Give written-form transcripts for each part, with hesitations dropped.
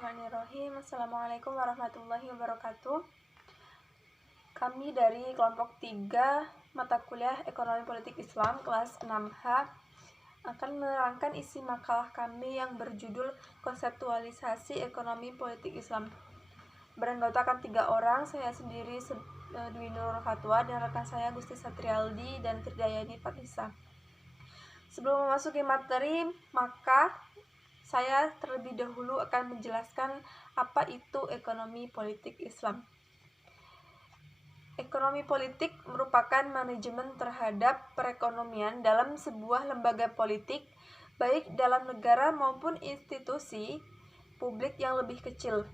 Bismillahirrahmanirrahim. Assalamualaikum warahmatullahi wabarakatuh. Kami dari kelompok 3 mata kuliah Ekonomi Politik Islam kelas 6H akan menerangkan isi makalah kami yang berjudul Konseptualisasi Ekonomi Politik Islam. Beranggotakan 3 orang, saya sendiri Dwi Nurul Fatwa dan rekan saya Gusti Satrialdi dan Firdayani Fatisa. Sebelum memasuki materi, maka saya terlebih dahulu akan menjelaskan apa itu ekonomi politik Islam. Ekonomi politik merupakan manajemen terhadap perekonomian dalam sebuah lembaga politik, baik dalam negara maupun institusi publik yang lebih kecil.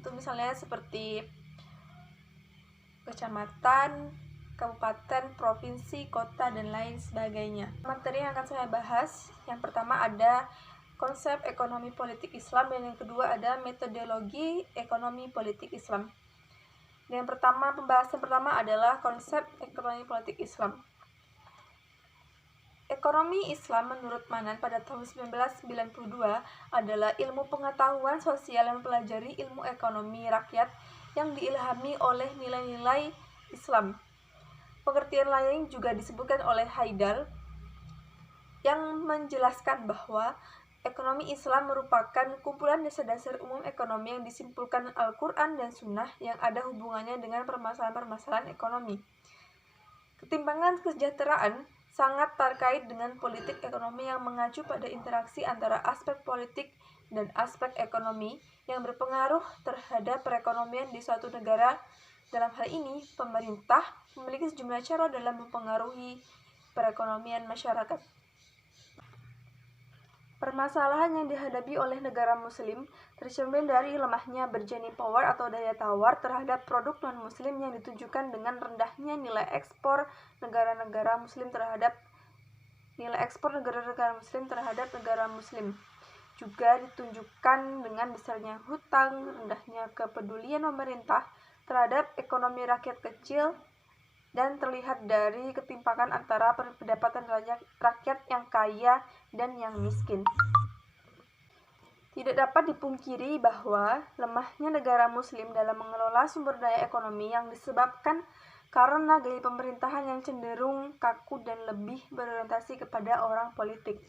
Itu misalnya seperti kecamatan, kabupaten, provinsi, kota, dan lain sebagainya. Materi yang akan saya bahas, yang pertama ada konsep ekonomi politik Islam, dan yang kedua ada metodologi ekonomi politik Islam. Pembahasan pertama adalah konsep ekonomi politik Islam. Ekonomi Islam menurut Manan pada tahun 1992 adalah ilmu pengetahuan sosial yang mempelajari ilmu ekonomi rakyat yang diilhami oleh nilai-nilai Islam. Pengertian lain juga disebutkan oleh Haidal yang menjelaskan bahwa ekonomi Islam merupakan kumpulan dasar-dasar umum ekonomi yang disimpulkan Al-Quran dan Sunnah yang ada hubungannya dengan permasalahan-permasalahan ekonomi. Ketimpangan kesejahteraan sangat terkait dengan politik ekonomi yang mengacu pada interaksi antara aspek politik dan aspek ekonomi yang berpengaruh terhadap perekonomian di suatu negara. Dalam hal ini, pemerintah memiliki sejumlah cara dalam mempengaruhi perekonomian masyarakat. Permasalahan yang dihadapi oleh negara muslim tercermin dari lemahnya bargaining power atau daya tawar terhadap produk non-muslim yang ditunjukkan dengan rendahnya nilai ekspor negara-negara muslim terhadap negara muslim. Juga ditunjukkan dengan besarnya hutang, rendahnya kepedulian pemerintah terhadap ekonomi rakyat kecil, dan terlihat dari ketimpangan antara pendapatan rakyat yang kaya dan yang miskin. Tidak dapat dipungkiri bahwa lemahnya negara muslim dalam mengelola sumber daya ekonomi yang disebabkan karena gaya pemerintahan yang cenderung kaku dan lebih berorientasi kepada orang politik.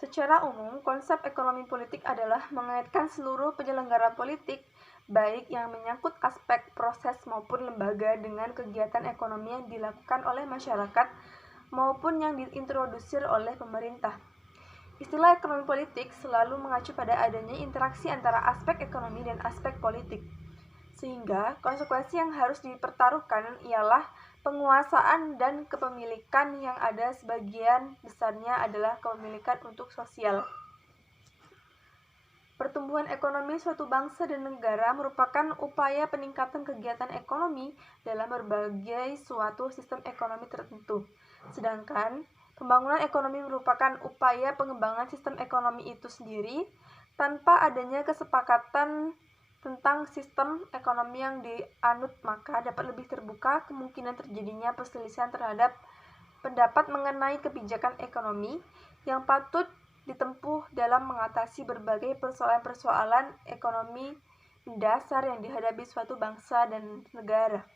Secara umum, konsep ekonomi politik adalah mengaitkan seluruh penyelenggara politik, baik yang menyangkut aspek proses maupun lembaga dengan kegiatan ekonomi yang dilakukan oleh masyarakat maupun yang diintrodusir oleh pemerintah. Istilah ekonomi politik selalu mengacu pada adanya interaksi antara aspek ekonomi dan aspek politik, sehingga konsekuensi yang harus dipertaruhkan ialah penguasaan dan kepemilikan yang ada sebagian besarnya adalah kepemilikan untuk sosial. Pertumbuhan ekonomi suatu bangsa dan negara merupakan upaya peningkatan kegiatan ekonomi dalam berbagai suatu sistem ekonomi tertentu. Sedangkan pembangunan ekonomi merupakan upaya pengembangan sistem ekonomi itu sendiri tanpa adanya kesepakatan tentang sistem ekonomi yang dianut, maka dapat lebih terbuka kemungkinan terjadinya perselisihan terhadap pendapat mengenai kebijakan ekonomi yang patut ditempuh dalam mengatasi berbagai persoalan-persoalan ekonomi mendasar yang dihadapi suatu bangsa dan negara.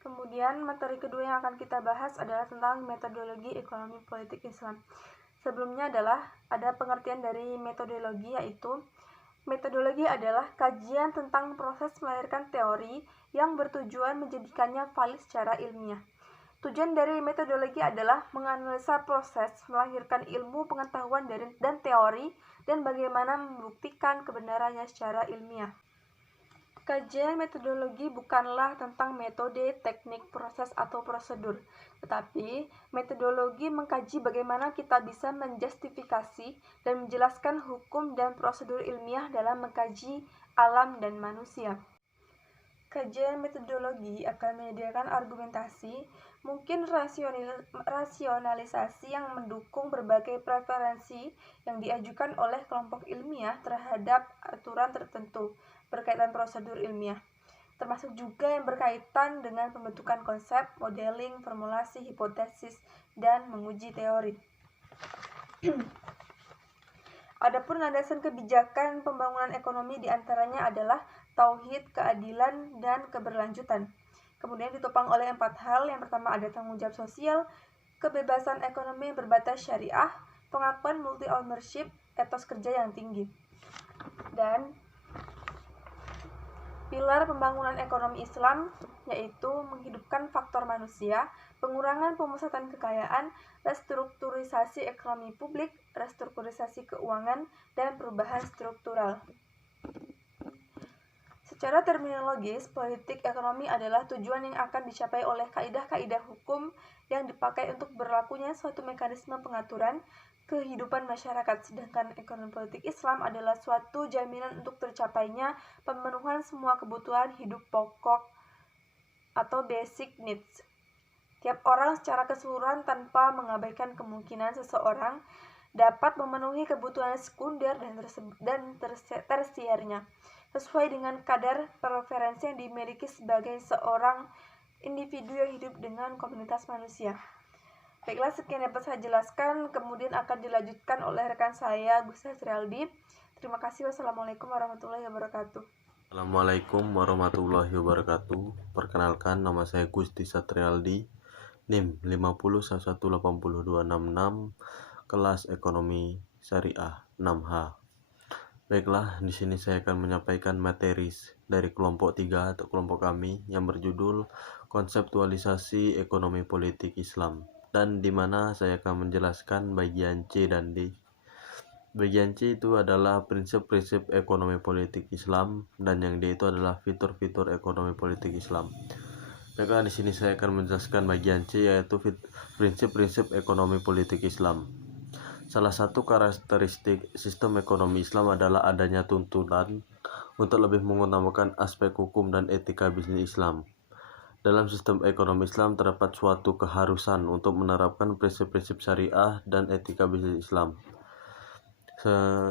Kemudian materi kedua yang akan kita bahas adalah tentang metodologi ekonomi politik Islam. Sebelumnya adalah ada pengertian dari metodologi, yaitu metodologi adalah kajian tentang proses melahirkan teori yang bertujuan menjadikannya valid secara ilmiah. Tujuan dari metodologi adalah menganalisa proses melahirkan ilmu pengetahuan dan teori dan bagaimana membuktikan kebenarannya secara ilmiah. Kajian metodologi bukanlah tentang metode, teknik, proses, atau prosedur, tetapi metodologi mengkaji bagaimana kita bisa menjustifikasi dan menjelaskan hukum dan prosedur ilmiah dalam mengkaji alam dan manusia. Kajian metodologi akan menyediakan argumentasi, mungkin rasionalisasi yang mendukung berbagai preferensi yang diajukan oleh kelompok ilmiah terhadap aturan tertentu berkaitan prosedur ilmiah, termasuk juga yang berkaitan dengan pembentukan konsep, modeling, formulasi, hipotesis, dan menguji teori. Adapun landasan kebijakan pembangunan ekonomi diantaranya adalah tauhid, keadilan, dan keberlanjutan. Kemudian ditopang oleh 4 hal. Yang pertama ada tanggung jawab sosial, kebebasan ekonomi yang berbatas syariah, pengakuan multi ownership, etos kerja yang tinggi. Dan pilar pembangunan ekonomi Islam yaitu menghidupkan faktor manusia, pengurangan pemusatan kekayaan, restrukturisasi ekonomi publik, restrukturisasi keuangan, dan perubahan struktural. Secara terminologis, politik ekonomi adalah tujuan yang akan dicapai oleh kaidah-kaidah hukum yang dipakai untuk berlakunya suatu mekanisme pengaturan kehidupan masyarakat, sedangkan ekonomi politik Islam adalah suatu jaminan untuk tercapainya pemenuhan semua kebutuhan hidup pokok atau basic needs tiap orang secara keseluruhan tanpa mengabaikan kemungkinan seseorang dapat memenuhi kebutuhan sekunder dan tersiernya sesuai dengan kadar preferensi yang dimiliki sebagai seorang individu yang hidup dengan komunitas manusia. Baiklah, sekian dapat saya jelaskan, kemudian akan dilanjutkan oleh rekan saya, Gusti Satrialdi. Terima kasih. Wassalamualaikum warahmatullahi wabarakatuh. Assalamualaikum warahmatullahi wabarakatuh. Perkenalkan, nama saya Gusti Satrialdi, NIM 50118266, kelas Ekonomi Syariah 6H. Baiklah, di sini saya akan menyampaikan materi dari kelompok 3 atau kelompok kami yang berjudul Konseptualisasi Ekonomi Politik Islam, dan di mana saya akan menjelaskan bagian C dan D. Bagian C itu adalah prinsip-prinsip ekonomi politik Islam, dan yang D itu adalah fitur-fitur ekonomi politik Islam. Maka di sini saya akan menjelaskan bagian C, yaitu prinsip-prinsip ekonomi politik Islam. Salah satu karakteristik sistem ekonomi Islam adalah adanya tuntunan untuk lebih mengutamakan aspek hukum dan etika bisnis Islam. Dalam sistem ekonomi Islam terdapat suatu keharusan untuk menerapkan prinsip-prinsip syariah dan etika bisnis Islam.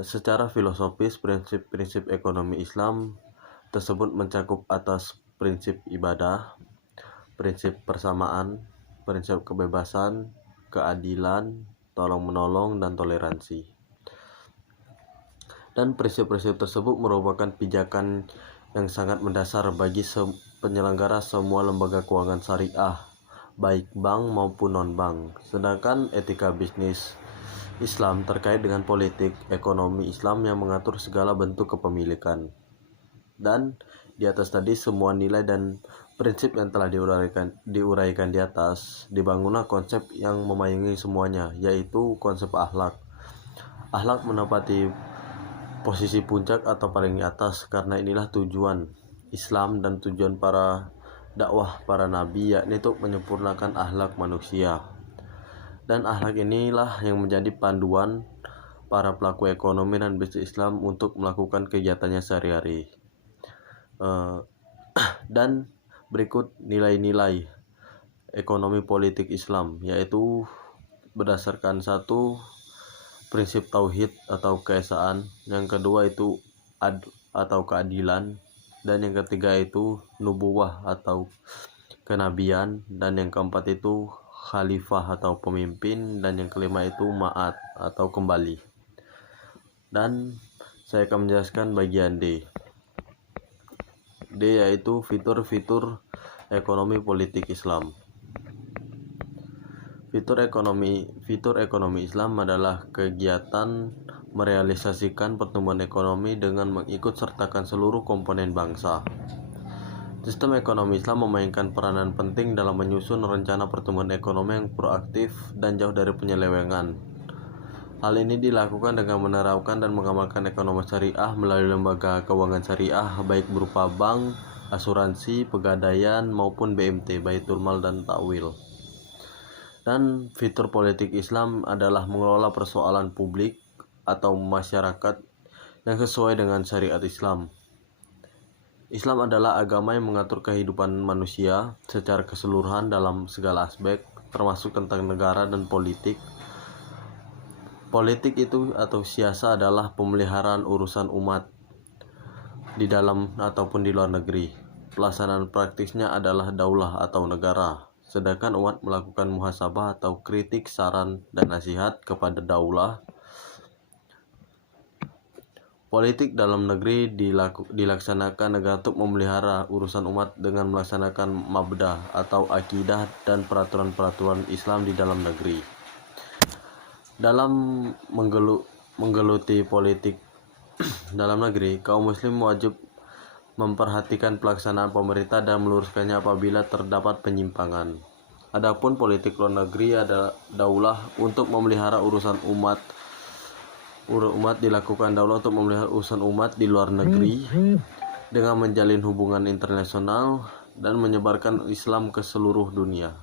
Secara filosofis, prinsip-prinsip ekonomi Islam tersebut mencakup atas prinsip ibadah, prinsip persamaan, prinsip kebebasan, keadilan, tolong-menolong, dan toleransi. Dan prinsip-prinsip tersebut merupakan pijakan yang sangat mendasar bagi penyelenggara semua lembaga keuangan syariah, baik bank maupun non-bank. Sedangkan etika bisnis Islam terkait dengan politik ekonomi Islam yang mengatur segala bentuk kepemilikan. Dan di atas tadi, semua nilai dan prinsip yang telah diuraikan di atas dibangunlah konsep yang memayungi semuanya, yaitu konsep akhlak. Akhlak menempati posisi puncak atau paling atas karena inilah tujuan Islam dan tujuan para dakwah para nabi, yakni untuk menyempurnakan akhlak manusia. Dan akhlak inilah yang menjadi panduan para pelaku ekonomi dan bisnis Islam untuk melakukan kegiatannya sehari-hari. Dan berikut nilai-nilai ekonomi politik Islam, yaitu berdasarkan satu, prinsip tauhid atau keesaan, yang kedua itu atau keadilan, dan yang ketiga itu nubuwah atau kenabian, dan yang keempat itu khalifah atau pemimpin, dan yang kelima itu ma'ad atau kembali. Dan saya akan menjelaskan bagian D. D yaitu fitur-fitur ekonomi politik Islam. Fitur ekonomi Islam adalah kegiatan merealisasikan pertumbuhan ekonomi dengan mengikut sertakan seluruh komponen bangsa. Sistem ekonomi Islam memainkan peranan penting dalam menyusun rencana pertumbuhan ekonomi yang proaktif dan jauh dari penyelewengan. Hal ini dilakukan dengan menerapkan dan mengamalkan ekonomi syariah melalui lembaga keuangan syariah, baik berupa bank, asuransi, pegadaian, maupun BMT, Baitul Mal dan Takwil. Dan fitur politik Islam adalah mengelola persoalan publik atau masyarakat yang sesuai dengan syariat Islam. Islam adalah agama yang mengatur kehidupan manusia secara keseluruhan dalam segala aspek, termasuk tentang negara dan politik. Politik itu atau siasa adalah pemeliharaan urusan umat di dalam ataupun di luar negeri. Pelaksanaan praktisnya adalah daulah atau negara, sedangkan umat melakukan muhasabah atau kritik, saran, dan nasihat kepada daulah. Politik dalam negeri dilaksanakan negara untuk memelihara urusan umat dengan melaksanakan mabda atau akidah dan peraturan-peraturan Islam di dalam negeri. Dalam menggeluti politik dalam negeri, kaum muslim wajib memperhatikan pelaksanaan pemerintah dan meluruskannya apabila terdapat penyimpangan. Adapun politik luar negeri adalah daulah untuk memelihara urusan umat dilakukan daulah untuk memelihara urusan umat di luar negeri dengan menjalin hubungan internasional dan menyebarkan Islam ke seluruh dunia.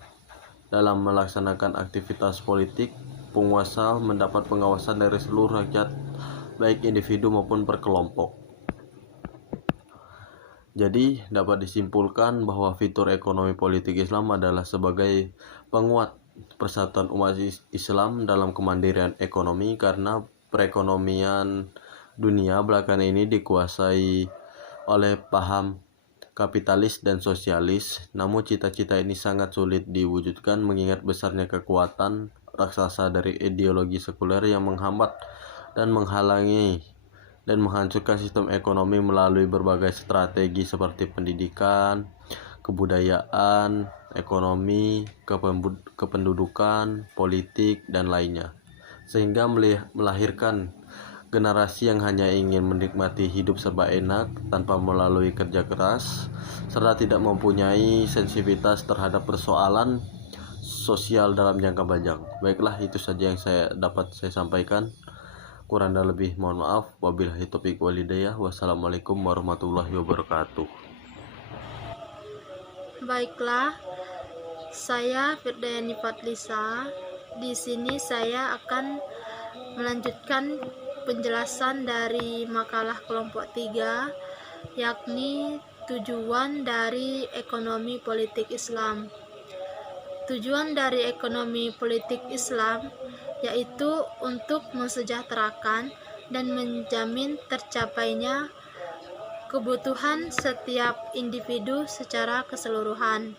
Dalam melaksanakan aktivitas politik, penguasa mendapat pengawasan dari seluruh rakyat, baik individu maupun berkelompok. Jadi, dapat disimpulkan bahwa fitur ekonomi politik Islam adalah sebagai penguat persatuan umat Islam dalam kemandirian ekonomi, karena perekonomian dunia belakangan ini dikuasai oleh paham kapitalis dan sosialis. Namun cita-cita ini sangat sulit diwujudkan mengingat besarnya kekuatan raksasa dari ideologi sekuler yang menghambat dan menghalangi dan menghancurkan sistem ekonomi melalui berbagai strategi seperti pendidikan, kebudayaan, ekonomi, kependudukan, politik, dan lainnya, sehingga melahirkan generasi yang hanya ingin menikmati hidup serba enak tanpa melalui kerja keras, serta tidak mempunyai sensitivitas terhadap persoalan sosial dalam jangka panjang. Baiklah, itu saja yang dapat saya sampaikan. Kurang dan lebih mohon maaf. Wabillahi taufiq wal hidayah. Wassalamualaikum warahmatullahi wabarakatuh. Baiklah, saya Firdayani Fatlisa. Di sini saya akan melanjutkan penjelasan dari makalah kelompok 3, yakni tujuan dari ekonomi politik Islam. Tujuan dari ekonomi politik Islam yaitu untuk mensejahterakan dan menjamin tercapainya kebutuhan setiap individu secara keseluruhan,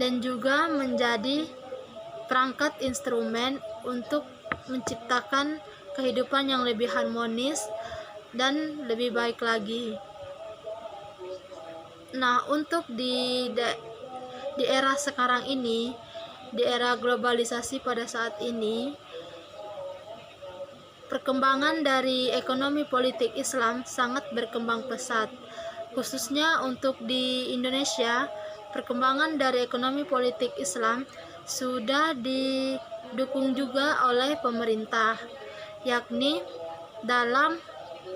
dan juga menjadi perangkat instrumen untuk menciptakan kehidupan yang lebih harmonis dan lebih baik lagi. Nah, untuk di era sekarang ini, di era globalisasi pada saat ini, perkembangan dari ekonomi politik Islam sangat berkembang pesat. Khususnya untuk di Indonesia, perkembangan dari ekonomi politik Islam sudah didukung juga oleh pemerintah, yakni dalam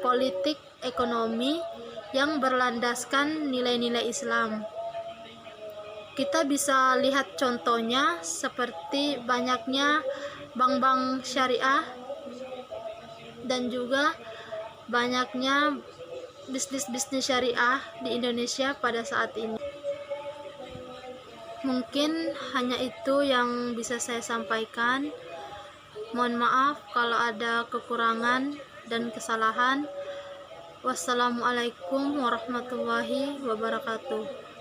politik ekonomi yang berlandaskan nilai-nilai Islam. Kita bisa lihat contohnya seperti banyaknya bank-bank syariah dan juga banyaknya bisnis-bisnis syariah di Indonesia pada saat ini. Mungkin hanya itu yang bisa saya sampaikan. Mohon maaf kalau ada kekurangan dan kesalahan. Wassalamualaikum warahmatullahi wabarakatuh.